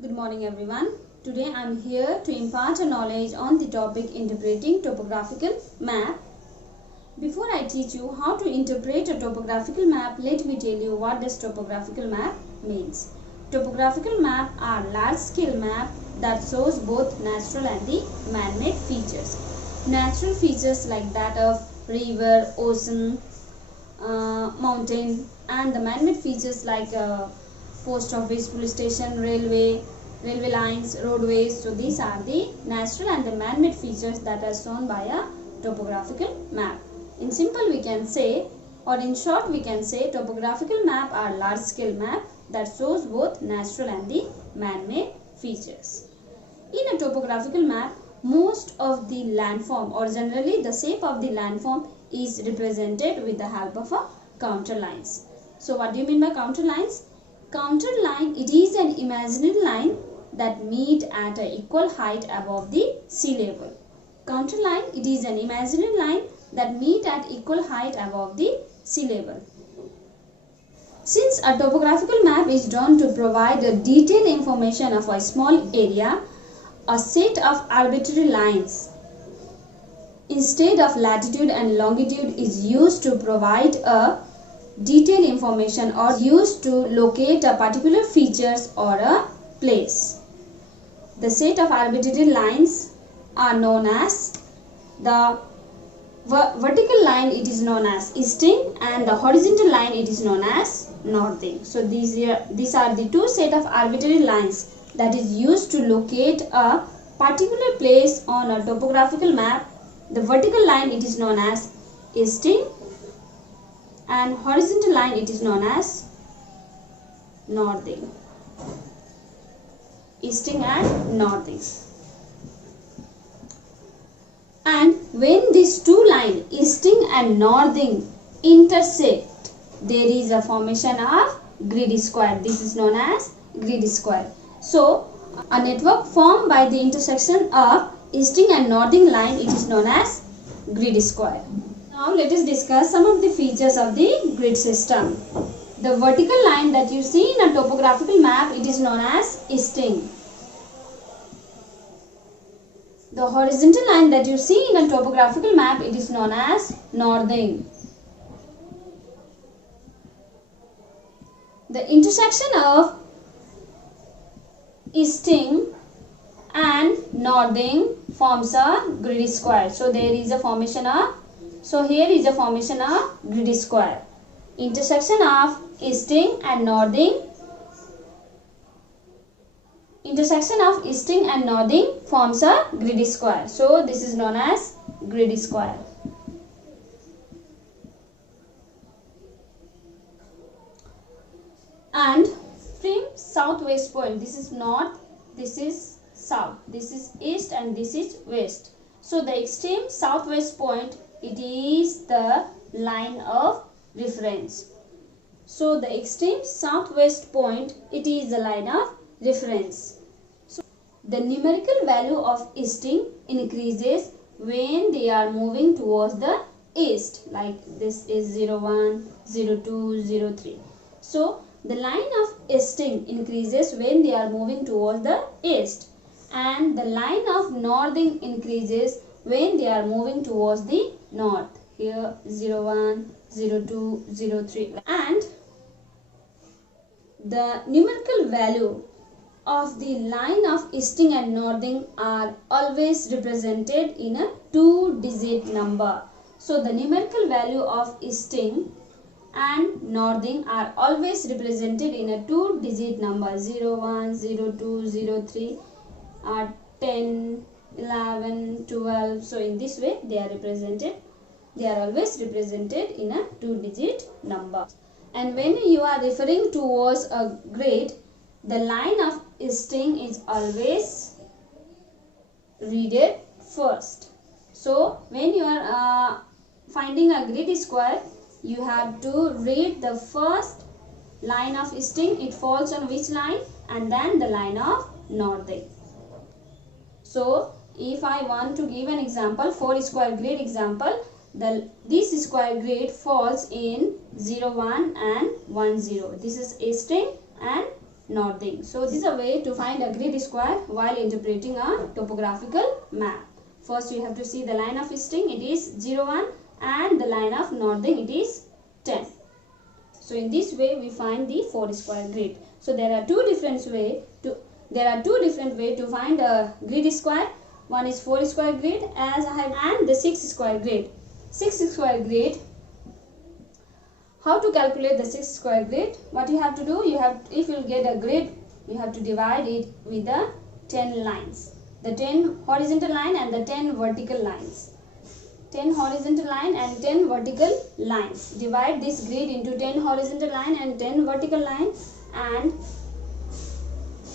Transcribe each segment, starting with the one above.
Good morning everyone. Today I am here to impart a knowledge on the topic interpreting topographical map. Before I teach you how to interpret a topographical map, let me tell you what does topographical map means. Topographical map are large scale map that shows both natural and the man-made features. Natural features like that of river, ocean, mountain, and the man-made features like post office, police station, railway lines, roadways. So these are the natural and the man-made features that are shown by a topographical map. In simple we can say, or in short we can say, topographical map are large scale map that shows both natural and the man-made features. In a topographical map, most of the landform or generally the shape of the landform is represented with the help of a counter lines. So what do you mean by counter lines? Counter line, it is an imaginary line that meet at an equal height above the sea level. Counter line, it is an imaginary line that meet at equal height above the sea level. Since a topographical map is drawn to provide a detailed information of a small area, a set of arbitrary lines instead of latitude and longitude is used to provide a detailed information or used to locate a particular features or a place. The set of arbitrary lines are known as the vertical line, it is known as easting, and the horizontal line, it is known as northing. So these are the two set of arbitrary lines that is used to locate a particular place on a topographical map. The vertical line, it is known as easting, and horizontal line, it is known as northing. Easting and northing. And when these two lines, easting and northing, intersect, there is a formation of grid square. This is known as grid square. So a network formed by the intersection of easting and northing line, it is known as grid square. Now let us discuss some of the features of the grid system. The vertical line that you see in a topographical map, it is known as easting. The horizontal line that you see in a topographical map, it is known as northing. The intersection of easting and northing forms a grid square. So there is a formation of, here is a formation of grid square. Intersection of easting and northing. Intersection of easting and northing forms a grid square. So this is known as grid square. And extreme southwest point, this is north, this is south, this is east, and this is west. So the extreme southwest point, it is the line of reference. So the extreme southwest point, it is the line of reference. So the numerical value of easting increases when they are moving towards the east, like this is 01, 02, 03. So the line of easting increases when they are moving towards the east, and the line of northing increases when they are moving towards the north. Here 01, 02, 03. And the numerical value of the line of easting and northing are always represented in a 2-digit number. So the numerical value of easting and northing are always represented in a 2-digit number, 01, 02, 03, 10, 11, 12. So in this way they are represented. They are always represented in a 2-digit number. And when you are referring towards a grid, the line of easting is always read first. So when you are finding a grid square, you have to read the first line of easting, it falls on which line, and then the line of northing. So if I want to give an example, 4 square grid example, this square grid falls in 01 and 10. This is easting and northing. So this is a way to find a grid square while interpreting a topographical map. First you have to see the line of easting, it is 0, 1, and the line of northing, it is 10. So in this way we find the 4 square grid. So there are two different ways to find a grid square. One is 4 square grid as I have, and the 6 square grid. 6 square grid. How to calculate the 6 square grid? What you have to do, if you get a grid, you have to divide it with the 10 lines. The 10 horizontal line and the 10 vertical lines. 10 horizontal line and 10 vertical lines. Divide this grid into 10 horizontal line and 10 vertical line, and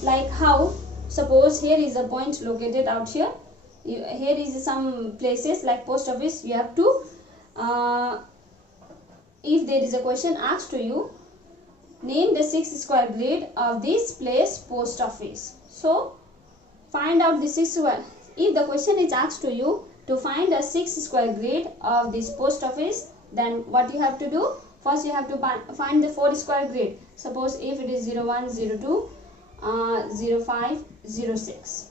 like how, suppose here is a point located out here. Here is some places like post office. You have to if there is a question asked to you, name the 6 square grid of this place post office. So find out the 6 square. If the question is asked to you to find a 6 square grid of this post office, then what you have to do? First you have to find the 4 square grid. Suppose if it is 0, 1, 0, 2, 0, 5, 0, 6.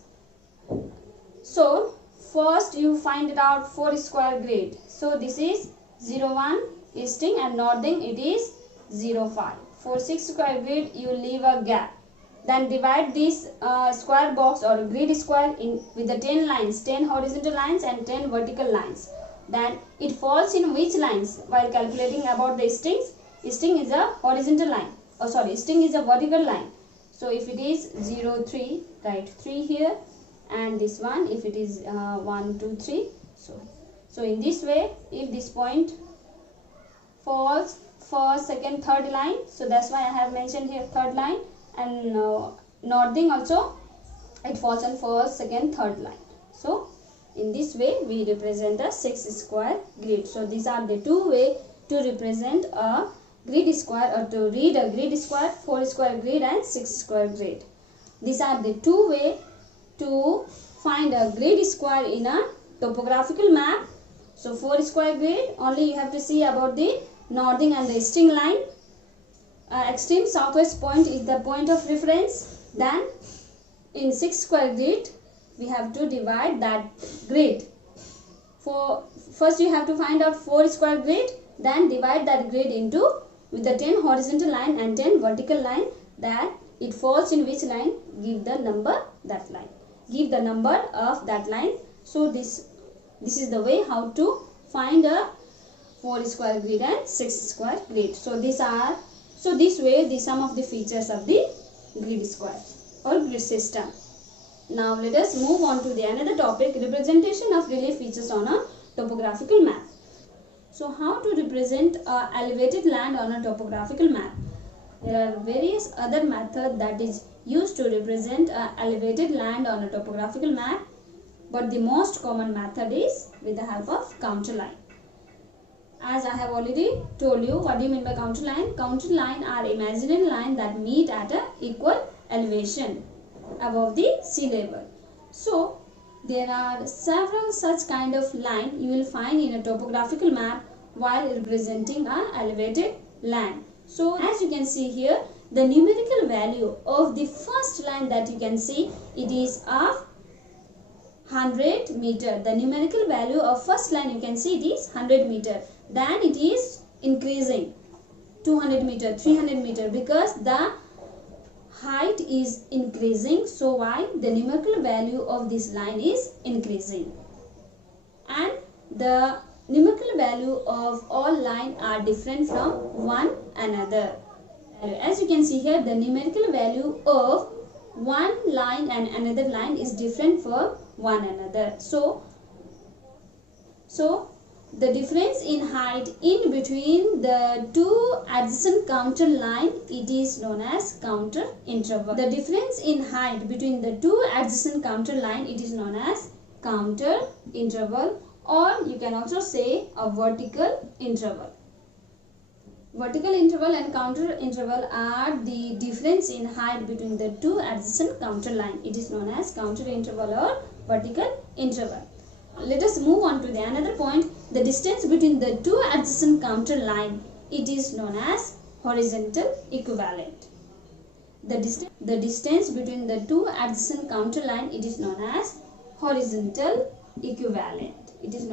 So first you find it out 4 square grid. So this is 0, 1 easting, and northing it is 0, 5. For 6 square grid you leave a gap. Then divide this square box or grid square with the 10 lines, 10 horizontal lines and 10 vertical lines. Then it falls in which lines while calculating about the eastings? Easting is a horizontal line. Oh sorry, easting is a vertical line. So if it is 0, 3, write 3 here, and this one if it is 1, 2, 3. So in this way, if this point falls first, second, third line, so that's why I have mentioned here third line, and northing also it falls on first, second, third line. So in this way we represent a 6 square grid. So these are the two ways to represent a grid square, or to read a grid square, 4 square grid and 6 square grid. These are the two ways to find a grid square in a topographical map. So 4 square grid, only you have to see about the northing and the easting line. Extreme southwest point is the point of reference. Then in 6 square grid we have to divide that grid. For first you have to find out 4 square grid, then divide that grid into with the 10 horizontal line and 10 vertical line. That it falls in which line, give the number that line. Give the number of that line. So this is the way how to find a 4 square grid and 6 square grid. So this way the some of the features of the grid square or grid system. Now let us move on to the another topic, representation of relief features on a topographical map. So how to represent elevated land on a topographical map? There are various other methods that is used to represent elevated land on a topographical map, but the most common method is with the help of counter line. As I have already told you, what do you mean by counter line? Counter line are imaginary lines that meet at a equal elevation above the sea level. So there are several such kind of line you will find in a topographical map while representing an elevated land. So as you can see here, the numerical value of the first line that you can see, it is of 100 meter. The numerical value of first line you can see it is 100 meter. Then it is increasing 200 meter, 300 meter, because the height is increasing. So why? The numerical value of this line is increasing. And the numerical value of all lines are different from one another. As you can see here, the numerical value of one line and another line is different for one another. So the difference in height in between the two adjacent counter line, it is known as counter interval. The difference in height between the two adjacent counter line, it is known as counter interval, or you can also say a vertical interval. Vertical interval and counter interval are the difference in height between the two adjacent counter line. It is known as counter interval or vertical interval. Let us move on to the another point. The distance between the two adjacent counter line, it is known as horizontal equivalent. the distance between the two adjacent counter line, it is known as horizontal equivalent. It is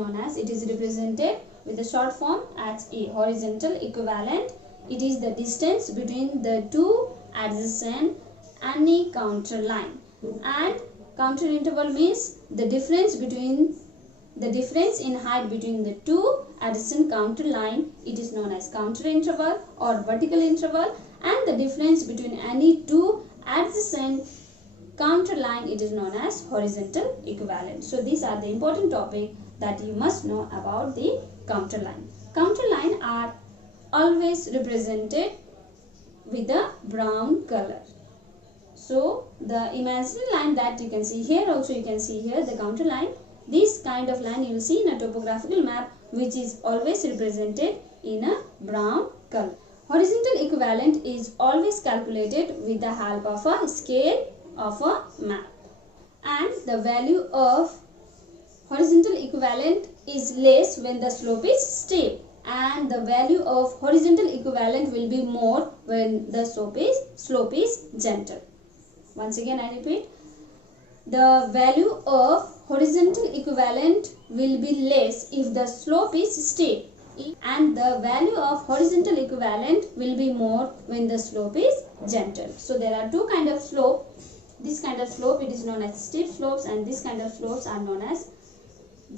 represented with the short form as A. Horizontal equivalent. It is the distance between the two adjacent any counter line. And counter interval means the difference in height between the two adjacent counter line. It is known as counter interval or vertical interval. And the difference between any two adjacent counter line, it is known as horizontal equivalent. So these are the important topics that you must know about the counter line. Counter line are always represented with a brown color. So the imaginary line that you can see here, also you can see here the counter line. This kind of line you will see in a topographical map, which is always represented in a brown color. Horizontal equivalent is always calculated with the help of a scale of a map. And the value of horizontal equivalent is less when the slope is steep, and the value of horizontal equivalent will be more when the slope is gentle. Once again I repeat, the value of horizontal equivalent will be less if the slope is steep, and the value of horizontal equivalent will be more when the slope is gentle. So there are two kinds of slope. This kind of slope, it is known as steep slopes, and this kind of slopes are known as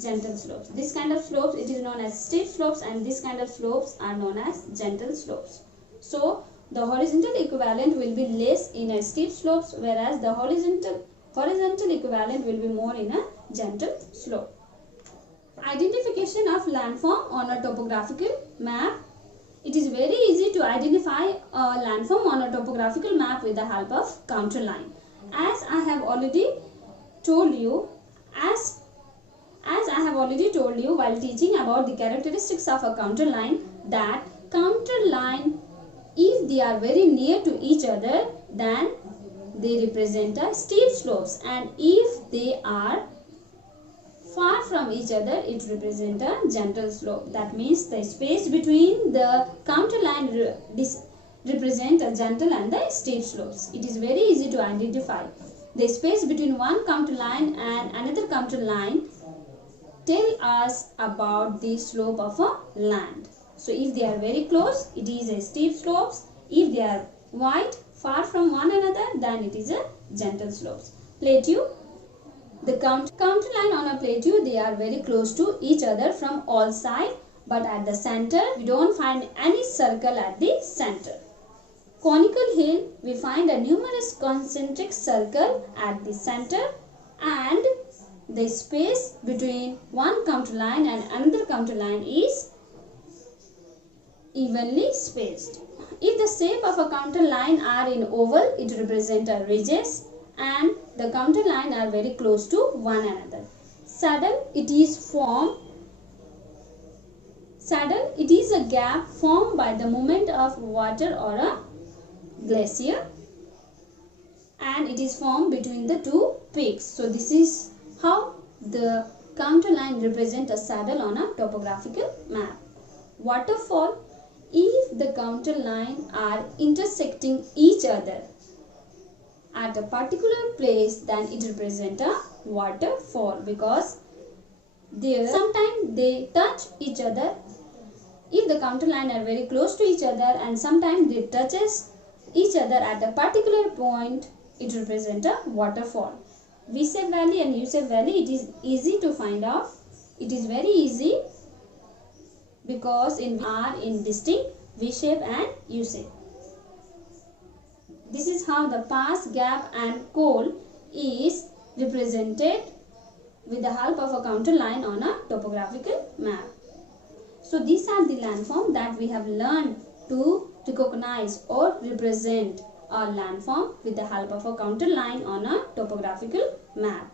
gentle slopes. This kind of slopes, it is known as steep slopes, and this kind of slopes are known as gentle slopes. So the horizontal equivalent will be less in a steep slopes, whereas the horizontal equivalent will be more in a gentle slope. Identification of landform on a topographical map. It is very easy to identify a landform on a topographical map with the help of counter line. As I have already told you, while teaching about the characteristics of a counter line, that counter line, if they are very near to each other, then they represent a steep slopes, and if they are far from each other, it represents a gentle slope. That means the space between the counter line represent a gentle and the steep slopes. It is very easy to identify. The space between one counter line and another counter line tell us about the slope of a land. So if they are very close, it is a steep slopes. If they are wide, far from one another, then it is a gentle slopes. Plateau. The counter line on a plateau, they are very close to each other from all sides, but at the center, we don't find any circle at the center. Conical hill, we find a numerous concentric circle at the center, and the space between one counter line and another counter line is evenly spaced. If the shape of a counter line are in oval, it represents a ridges, and the counter line are very close to one another. Saddle, it is a gap formed by the movement of water or a glacier, and it is formed between the two peaks. So this is how the counter line represents a saddle on a topographical map. Waterfall, if the counter line are intersecting each other at a particular place, then it represents a waterfall, because there sometimes they touch each other. If the counter line are very close to each other and sometimes they touches each other at a particular point, it represents a waterfall. V-shape valley and U-shape valley, it is easy to find out. It is very easy because are in distinct V-shape and U-shape. This is how the pass, gap and col is represented with the help of a counter line on a topographical map. So these are the landform that we have learned to recognize or represent a landform with the help of a counter line on a topographical map.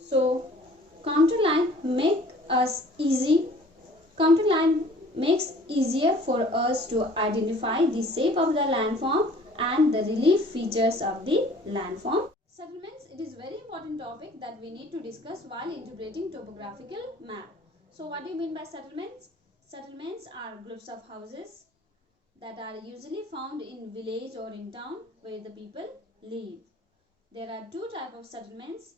So counter line makes easier for us to identify the shape of the landform and the relief features of the landform. Settlements, it is very important topic that we need to discuss while interpreting topographical map. So what do you mean by settlements? Settlements are groups of houses that are usually found in village or in town where the people live. There are two types of settlements,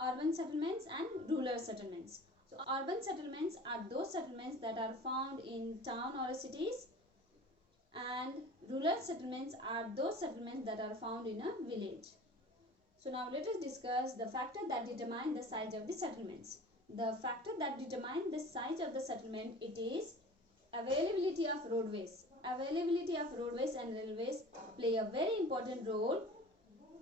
urban settlements and rural settlements. So urban settlements are those settlements that are found in town or cities, and rural settlements are those settlements that are found in a village. So now let us discuss the factor that determine the size of the settlements. The factor that determine the size of the settlement, it is availability of roadways. Availability of roadways and railways play a very important role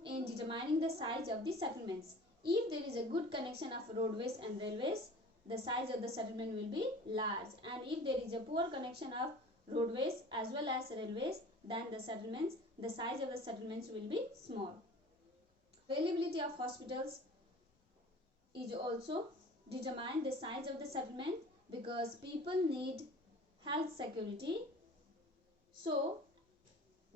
in determining the size of the settlements. If there is a good connection of roadways and railways, the size of the settlement will be large, and if there is a poor connection of roadways as well as railways, then the size of the settlements will be small. Availability of hospitals is also determine the size of the settlement, because people need health security. So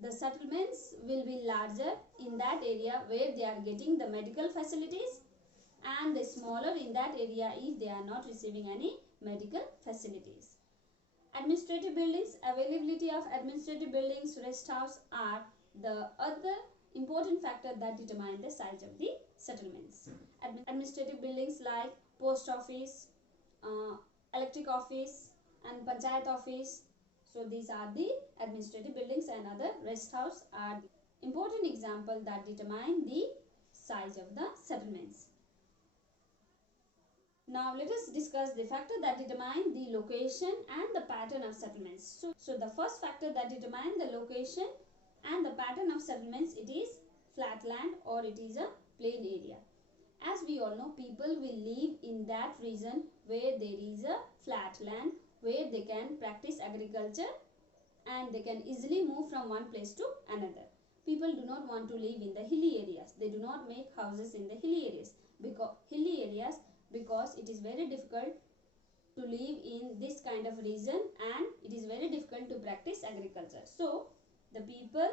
the settlements will be larger in that area where they are getting the medical facilities, and smaller in that area if they are not receiving any medical facilities. Administrative buildings, availability of administrative buildings, rest house are the other important factor that determine the size of the settlements. Administrative buildings like post office, electric office and panchayat office. So these are the administrative buildings, and other rest house are the important example that determine the size of the settlements. Now let us discuss the factor that determine the location and the pattern of settlements. So the first factor that determine the location and the pattern of settlements, it is flat land or it is a plain area. As we all know, people will live in that region where there is a flat land, where they can practice agriculture and they can easily move from one place to another. People do not want to live in the hilly areas. They do not make houses in the hilly areas because it is very difficult to live in this kind of region, and it is very difficult to practice agriculture. So the people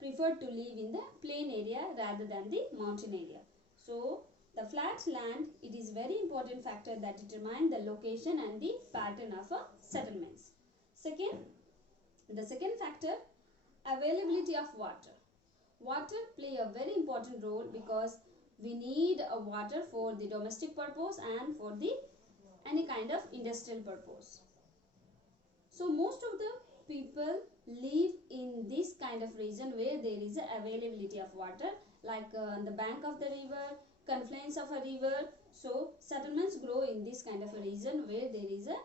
prefer to live in the plain area rather than the mountain area. So the flat land, it is very important factor that determine the location and the pattern of settlements. The second factor, availability of water. Water play a very important role because we need a water for the domestic purpose and for the any kind of industrial purpose. So most of the people live in this kind of region where there is a availability of water, like on the bank of the river, confluence of a river. So settlements grow in this kind of a region where there is a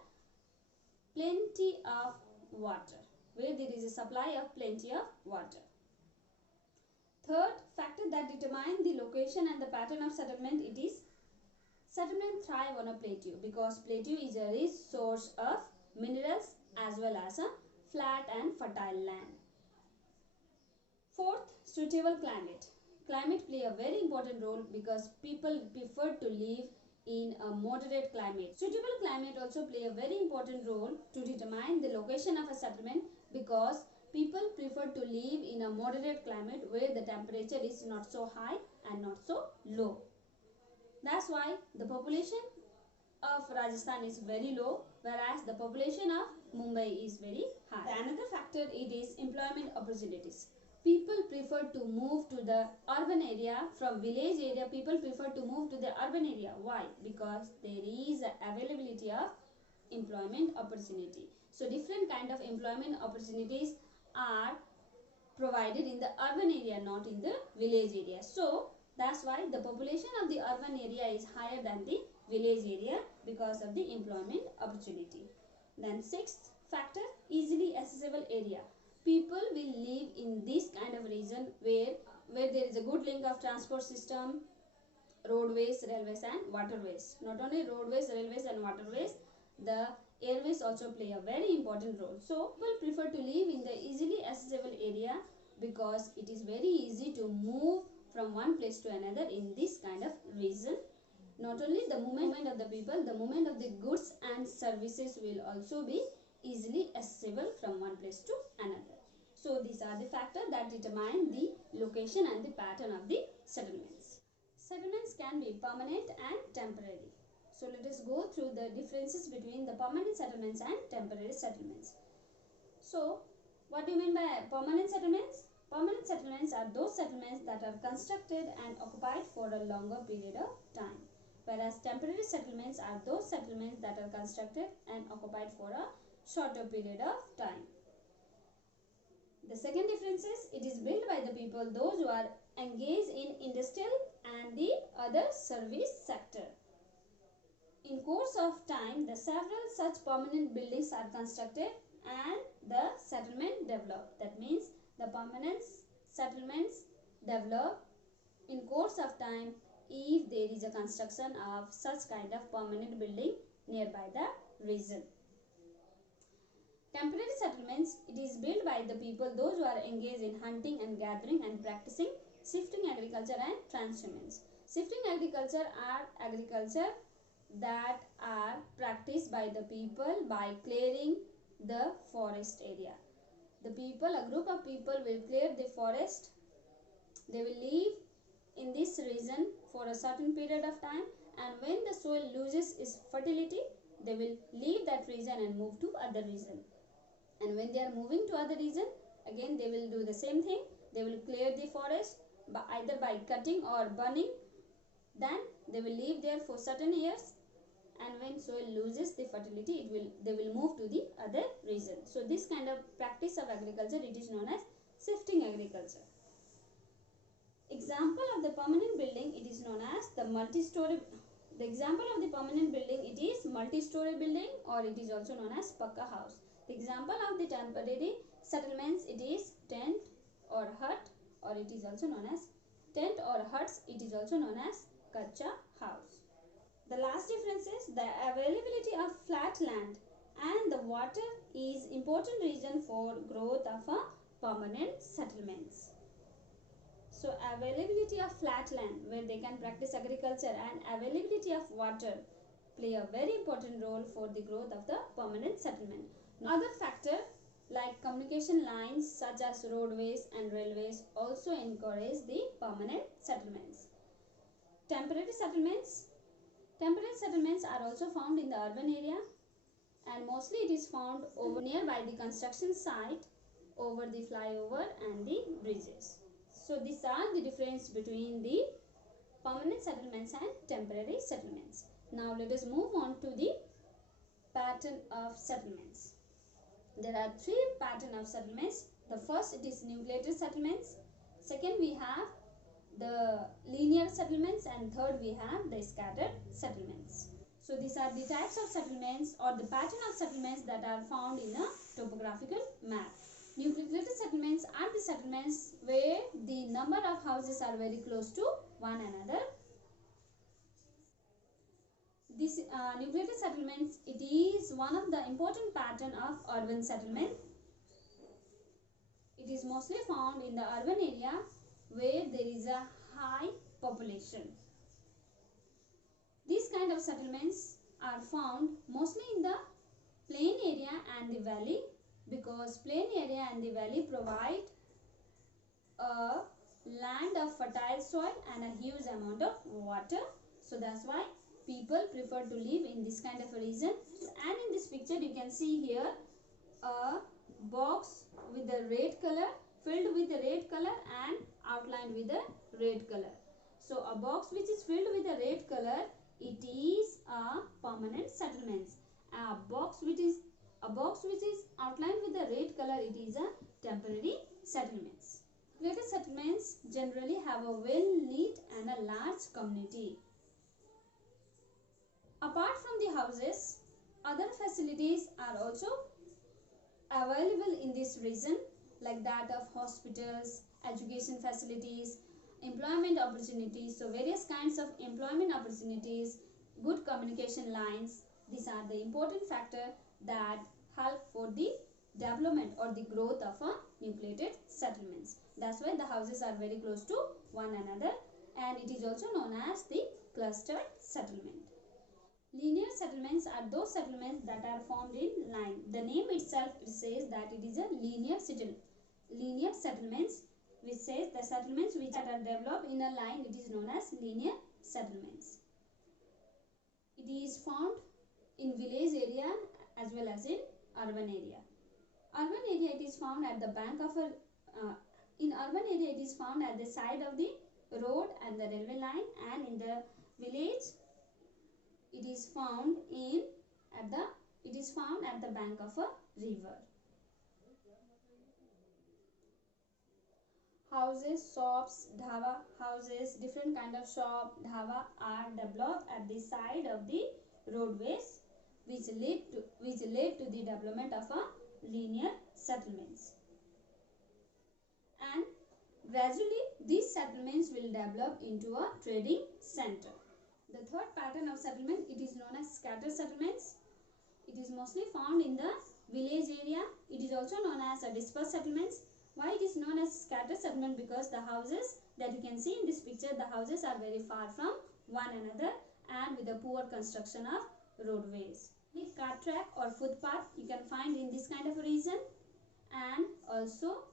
plenty of water, where there is a supply of plenty of water. Third factor that determine the location and the pattern of settlement, it is settlement thrive on a plateau, because plateau is a rich source of minerals as well as a flat and fertile land. Fourth, suitable climate. Climate play a very important role because people prefer to live in a moderate climate. Suitable climate also play a very important role to determine the location of a settlement, because people prefer to live in a moderate climate where the temperature is not so high and not so low. That's why the population of Rajasthan is very low, whereas the population of Mumbai is very high. The another factor, it is employment opportunities. People prefer to move to the urban area from village area. People prefer to move to the urban area. Why? Because there is availability of employment opportunity. So different kind of employment opportunities are provided in the urban area, not in the village area. So that's why the population of the urban area is higher than the village area, because of the employment opportunity. Then sixth factor, easily accessible area. People will live in this kind of region where there is a good link of transport system, roadways, railways and waterways. Not only roadways, railways and waterways, the airways also play a very important role. So people prefer to live in the easily accessible area because it is very easy to move from one place to another in this kind of region. Not only the movement of the people, the movement of the goods and services will also be easily accessible from one place to another. So these are the factors that determine the location and the pattern of the settlements. Settlements can be permanent and temporary. So let us go through the differences between the permanent settlements and temporary settlements. So What do you mean by permanent settlements? Permanent settlements are those settlements that are constructed and occupied for a longer period of time. Whereas temporary settlements are those settlements that are constructed and occupied for a shorter period of time. The second difference is it is built by the people those who are engaged in industrial and the other service sector. In course of time, the several such permanent buildings are constructed and the settlement develop. That means the permanent settlements develop in course of time if there is a construction of such kind of permanent building nearby the region. Temporary settlements, it is built by the people those who are engaged in hunting and gathering and practicing shifting agriculture and transhumance. Shifting agriculture are agriculture that are practiced by the people by clearing the forest area. The people, a group of people will clear the forest. They will live in this region for a certain period of time, and when the soil loses its fertility, they will leave that region and move to other region. And when they are moving to other region, again they will do the same thing. They will clear the forest either by cutting or burning. Then they will live there for certain years, and when soil loses the fertility, they will move to the other region. So this kind of practice of agriculture, it is known as shifting agriculture. Example of the permanent building, it is known as the multi-story. The example of the permanent building, it is multi-story building, or it is also known as pakka house. The example of the temporary settlements, it is tent or hut, or it is also known as tent or huts. It is also known as kacha house. The last difference is the availability of flat land and the water is important reason for growth of a permanent settlements. So availability of flat land where they can practice agriculture and availability of water play a very important role for the growth of the permanent settlement. Other factor like communication lines such as roadways and railways also encourage the permanent settlements. Temporary settlements are also found in the urban area, and mostly it is found over nearby the construction site, over the flyover and the bridges. So these are the difference between the permanent settlements and temporary settlements. Now let us move on to the pattern of settlements. There are three patterns of settlements. The first, it is nucleated settlements. Second, we have the linear settlements, and third we have the scattered settlements. So these are the types of settlements or the pattern of settlements that are found in a topographical map. Nucleated settlements are the settlements where the number of houses are very close to one another. This nucleated settlements, it is one of the important pattern of urban settlement. It is mostly found in the urban area where there is a high population. These kind of settlements are found mostly in the plain area and the valley, because plain area and the valley provide a land of fertile soil and a huge amount of water. So that's why people prefer to live in this kind of a region. And in this picture you can see here a box with the red color, filled with the red color and outlined with the red color. So a box which is filled with the red color, it is a permanent settlement. A box which is outlined with the red color, it is a temporary settlements. Nucleated settlements generally have a well-knit and a large community. Apart from the houses, other facilities are also available in this region, like that of hospitals, education facilities, employment opportunities. So various kinds of employment opportunities, good communication lines. These are the important factors that help for the development or the growth of a nucleated settlements. That's why the houses are very close to one another, and it is also known as the clustered settlement. Linear settlements are those settlements that are formed in line. The name itself says that it is a linear settlements, which says the settlements which are developed in a line, it is known as linear settlements. It is found in village area as well as in urban area. Urban area, it is found at the bank of a in urban area it is found at the side of the road and the railway line, and in the village it is found at the bank of a river. Houses, shops, dhaba houses, different kind of shop, dhaba are developed at the side of the roadways, which led to the development of a linear settlements. And gradually these settlements will develop into a trading center. The third pattern of settlement, it is known as scattered settlements. It is mostly found in the village area. It is also known as a dispersed settlements. Why it is known as scattered settlement? Because the houses that you can see in this picture, the houses are very far from one another and with a poor construction of roadways. The cart track or footpath you can find in this kind of a region, and also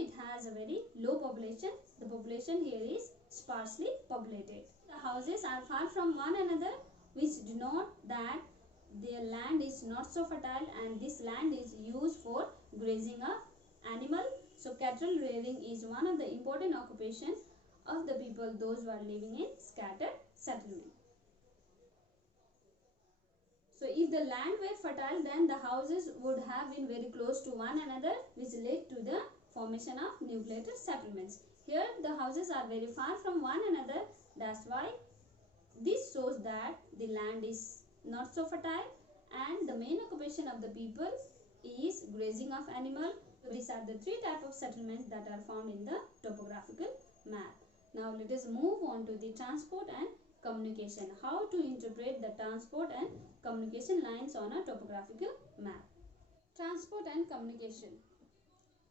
it has a very low population. The population here is sparsely populated. The houses are far from one another, which denote that their land is not so fertile, and this land is used for grazing of animal. So cattle rearing is one of the important occupations of the people, those who are living in scattered settlement. So if the land were fertile, then the houses would have been very close to one another, which led to the formation of nucleated settlements. Here the houses are very far from one another. That's why this shows that the land is not so fertile, and the main occupation of the people is grazing of animal. So these are the three types of settlements that are found in the topographical map. Now let us move on to the transport and communication. How to interpret the transport and communication lines on a topographical map. Transport and communication.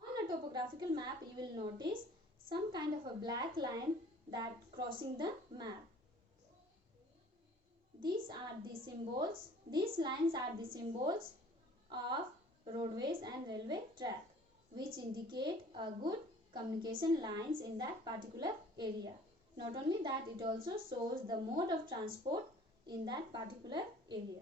On a topographical map, you will notice some kind of a black line that crossing the map. These are the symbols. These lines are the symbols of roadways and railway track, which indicate a good communication lines in that particular area. Not only that, it also shows the mode of transport in that particular area.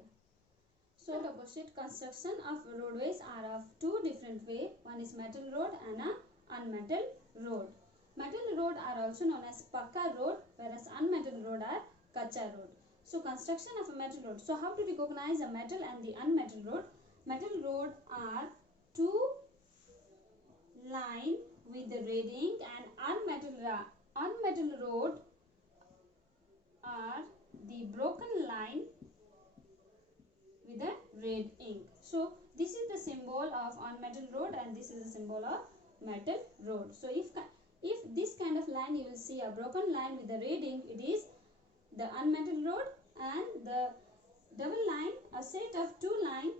So the opposite construction of roadways are of two different way. One is metal road and a unmetal road. Metal road are also known as pakka road, whereas unmetal road are kacha road. So construction of a metal road. So how to recognize a metal and the unmetal road? Metal road are two line with the red ink, and unmetal road are the broken line with a red ink. So this is the symbol of unmetal road, and this is the symbol of metal road. So if this kind of line you will see a broken line with the red ink, it is the unmetal road, and the double line, a set of two lines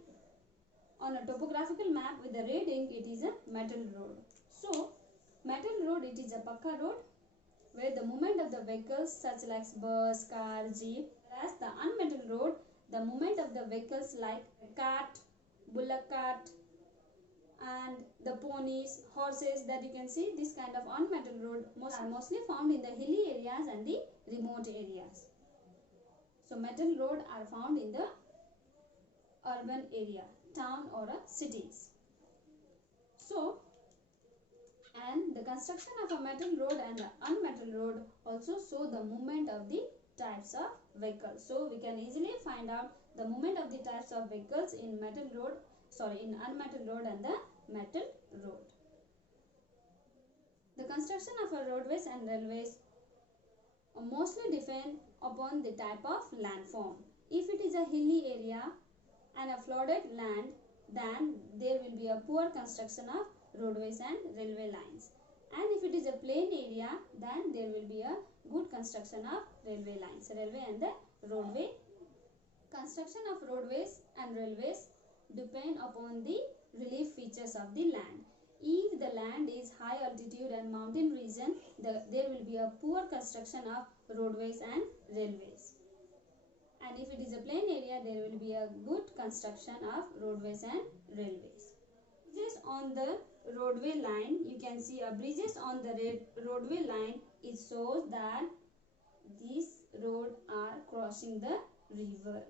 on a topographical map with the red ink, it is a metal road. So metal road, it is a pakka road where the movement of the vehicles such like bus, car, jeep, whereas the unmetal road, the movement of the vehicles like cart, bullock cart, and the ponies, horses that you can see, this kind of unmetal road are mostly found in the hilly areas and the remote areas. So metal road are found in the urban area, town or cities. So, and the construction of a metal road and the unmetal road also show the movement of the types of vehicles. So we can easily find out the movement of the types of vehicles in unmetal road and the metal road. The construction of a roadways and railways mostly depend upon the type of landform. If it is a hilly area and a flooded land, then there will be a poor construction of roadways and railway lines. And if it is a plain area, then there will be a good construction of railway lines, railway and the roadway. Construction of roadways and railways depend upon the relief features of the land. If the land is high altitude and mountain region, there will be a poor construction of roadways and railways. And if it is a plain area, there will be a good construction of roadways and railways. Bridges on the roadway line, you can see a bridges on the roadway line. It shows that these roads are crossing the river.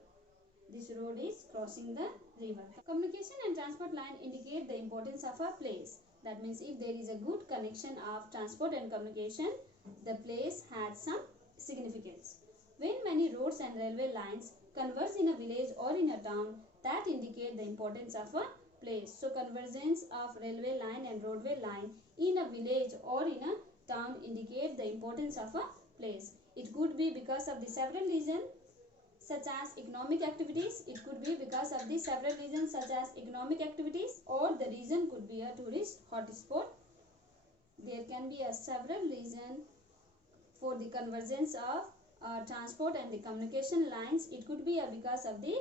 This road is crossing the river. Communication and transport line indicate the importance of a place. That means if there is a good connection of transport and communication, the place has some significance. When many roads and railway lines converge in a village or in a town, that indicate the importance of a place. So convergence of railway line and roadway line in a village or in a town indicate the importance of a place. It could be because of the several reasons such as economic activities. It could be because of the several reasons such as economic activities, or the reason could be a tourist hotspot. There can be a several reason for the convergence of transport and the communication lines. It could be because of the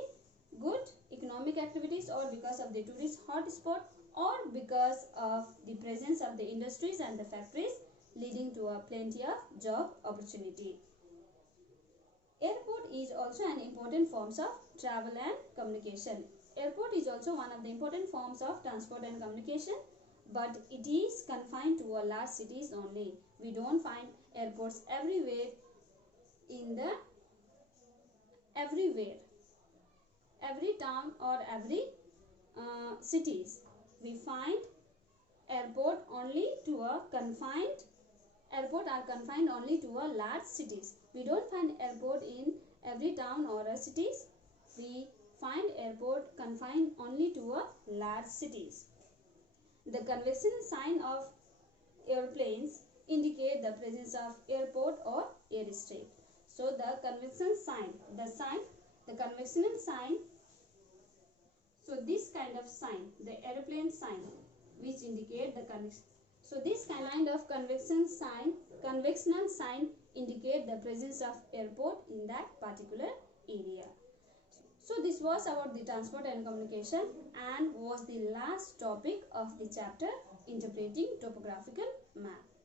good economic activities, or because of the tourist hotspot, or because of the presence of the industries and the factories, leading to a plenty of job opportunity. Airport is also an important forms of travel and communication. Airport is also one of the important forms of transport and communication, but it is confined to a large cities only. We don't find airports everywhere every town or every cities. We find airport are confined only to a large cities. We don't find airport in every town or a cities. We find airport confined only to a large cities. The convention sign of airplanes indicate the presence of airport or airstrip. So the convention sign, the conventional sign, so this kind of sign, the airplane sign, which indicate the convection. So this kind of conventional sign indicate the presence of airport in that particular area. So this was about the transport and communication, and was the last topic of the chapter interpreting topographical map.